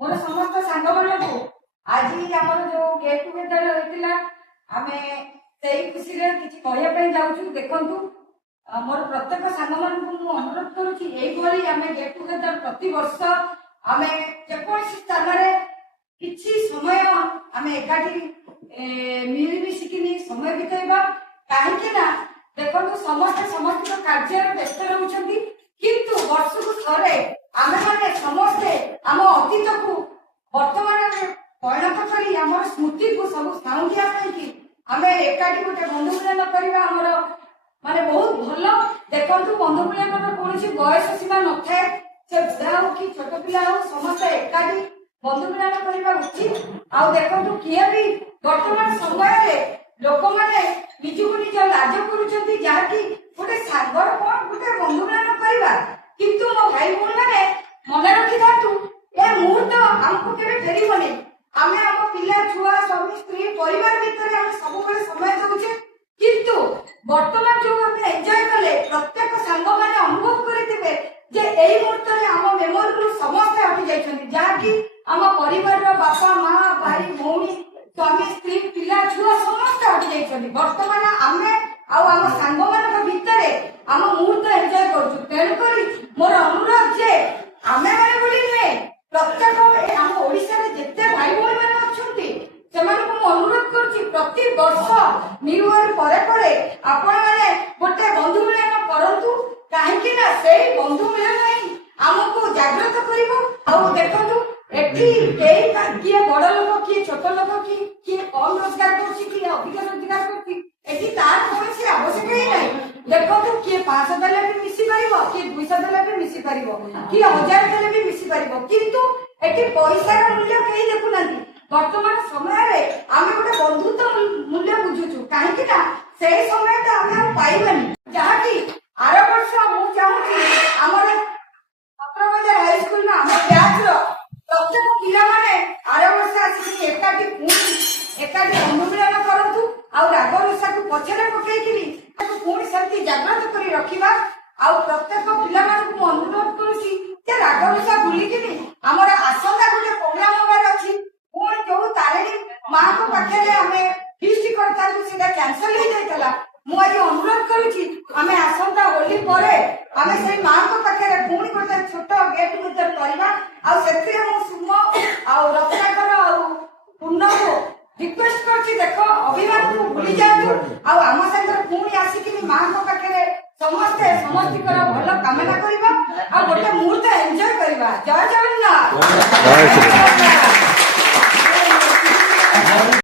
मोर समस्त सांग मान को आज आम जो गेट टुगेदर होता आम से खुशी किसी कहवाई जाऊँ देखु मोर प्रत्येक सांग मान को अनुरोध करुँगी आम गेट टुगेदर प्रति वर्ष आम जेकोसी स्थान किसी समय आम एकाठी मिलमिशिकी समय बिताइबा कहीं देखो समस्त समस्त कार्य व्यस्त रोचे किंतु वर्ष को थे आम मैंने समस्ते आम अतीत को वर्तमान परिणत कर आम स्मृति को सब साउंडिया आम एकाठी गोटे बंधु मिलन करवा आमर माने बहुत भल देखो बंधु मिलन कौन बयस सीमा न थाए से बुढ़ा हो कि छोट पिला हो समस्ते एकाठी बंधु मिलन करवा उचित आउ देखो किए भी वर्तमान समय लोक मैंने निजक निज लाज कर जहाँकि गोटे सांगर कौन गोटे बंधु मिलन करवा किंतु मो भाई भूणी मैंने मन रखी था ए मुहूर्त आमको केवे फेरबनी आम आम पिला छुआ स्वामी स्त्री परिवार भितर आम सब समय दौचे किंतु वर्तमान जो आम एंजॉय कले प्रत्येक सांग मैंने अनुभव करते जे एई मुहूर्त आम मेमोरी समस्ते हटि जाइछन्ति जहाँकि आम परिवार बापा माँ भाई भौणी स्वामी स्त्री पिला छुआ समस्त हटि जाइछन्ति वर्तमान आमे आम सांग मान भितर आम मुहूर्त एंजॉय करूँ तेणुक मोर अनुरोध जे आमे माने बोली नुहे प्रत्येक आम ओडिशा रे जेते भाई भौणी माने अछंती सेमानकु अनुरोध करूची प्रति वर्ष न्यू ईयर परे परे आपण माने गोटे बंधु मिलन करंतु काहेकि ना सेही बंधु मिलन ही आमको जागृत करिवो आ देखंतु एठी केई किए बड़ लोक किए छोट लोक किए कम रोजगार करछि किए अधिक रोजगार करछि एठी तार कोनसी आवश्यक ही नहीं देखो किए 500 देले भी मिसी परिबो किए 200 देले भी मिसी परिबो किए 1000 देले भी मिसी परिबो किंतु एठी पैसा मूल्य केही देखु नांती वर्तमान समय रे आमे गोटे बंधुत्व मूल्य बुझुछु काहे कि ना सेही समय त आमे पाइबानी जहा कि आर वर्ष मु चाहूची हमर छत्रबजार हाई स्कूल ना हम बैच रो प्रत्येक पिला माने आर वर्ष आसी एकाठी एकाठी बंधु मिलन करंतु आ राग रोषा को पछरे पकेइकिनी पुणी सेमती जागृत कर रखा आउ प्रत्येक पिला अनुरोध करुँची राग रोषा भूलिकी आमर आसंता गोटे प्रोग्राम हबार अच्छी पुणी जो तारिणी माँ को पाखे आम फिस्ट करता कैंसल हो जाता मुझे अनुरोध करुँची आम आसंता होली पर आम से माँ को पाखे पुणी गोटे छोट गेट टुगेदर करवा सुम आ रत्नाकर आ पूर्ण को रिक्वेस्ट करछि देखो अभिमान को भूली जातु आम संगे पुणी आसिक माँ को पाखे समस्ते समस्तीकर भल कामना करवा आ गोटे मुहूर्त एंजॉय करवा जय जगन्नाथ।